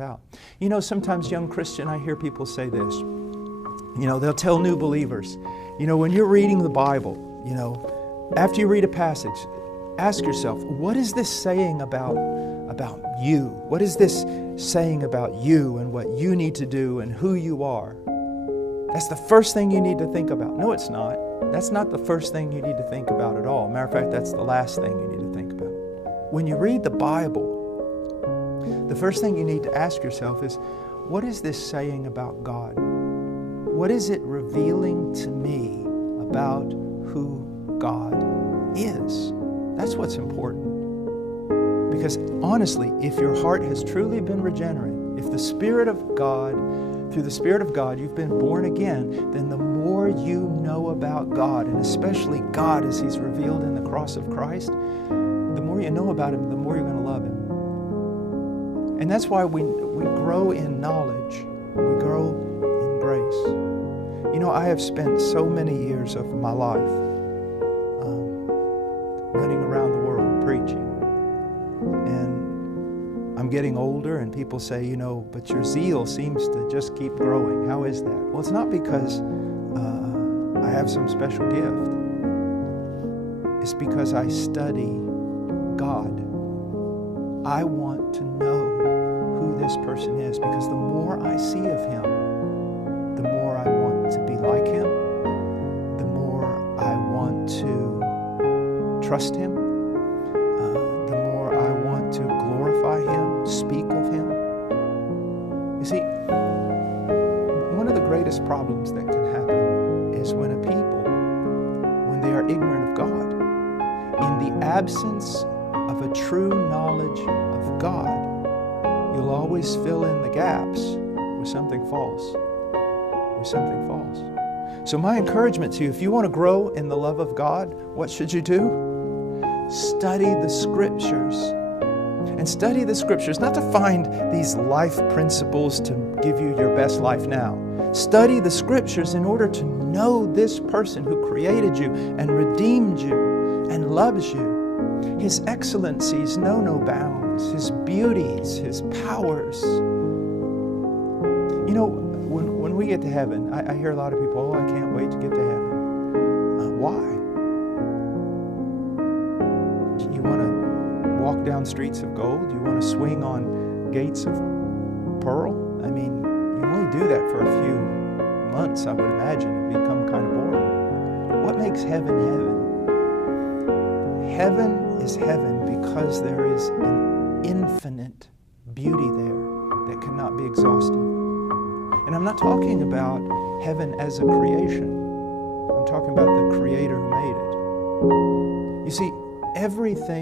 about. You know, sometimes, young Christian, I hear people say this. You know, they'll tell new believers, you know, when you're reading the Bible, you know, after you read a passage, ask yourself, what is this saying about you? What is this saying about you and what you need to do and who you are? That's the first thing you need to think about. No, it's not. That's not the first thing you need to think about at all. Matter of fact, that's the last thing you need to think about. When you read the Bible, the first thing you need to ask yourself is, what is this saying about God? What is it revealing to me about who God is? That's what's important. Because honestly, if your heart has truly been regenerate, if the Spirit of God, through the Spirit of God, you've been born again, then the more you know about God, and especially God as He's revealed in the cross of Christ, the more you know about Him, the more you're going to love Him. And that's why we grow in knowledge, we grow in grace. You know, I have spent so many years of my life running around the world preaching. And I'm getting older, and people say, you know, but your zeal seems to just keep growing. How is that? Well, it's not because I have some special gift. It's because I study God. I want to know who this person is, because the more I see of Him, the more I want to be like Him, the more I want to trust Him, the more I want to glorify Him, speak of Him. You see, one of the greatest problems that can happen is when a people, when they are ignorant of God, in the absence of a true knowledge of God, you'll always fill in the gaps with something false. With something false. So my encouragement to you, if you want to grow in the love of God, what should you do? Study the Scriptures. And study the Scriptures, not to find these life principles to give you your best life now. Study the Scriptures in order to know this person who created you and redeemed you and loves you. His excellencies know no bounds, His beauties, His powers. You know, when we get to heaven, I hear a lot of people, oh, I can't wait to get to heaven. Why? You want to walk down streets of gold? You want to swing on gates of pearl? I mean, you only do that for a few months, I would imagine. It'd become kind of boring. What makes heaven heaven? Heaven is heaven because there is an infinite beauty there that cannot be exhausted. And I'm not talking about heaven as a creation. I'm talking about the Creator who made it. You see, everything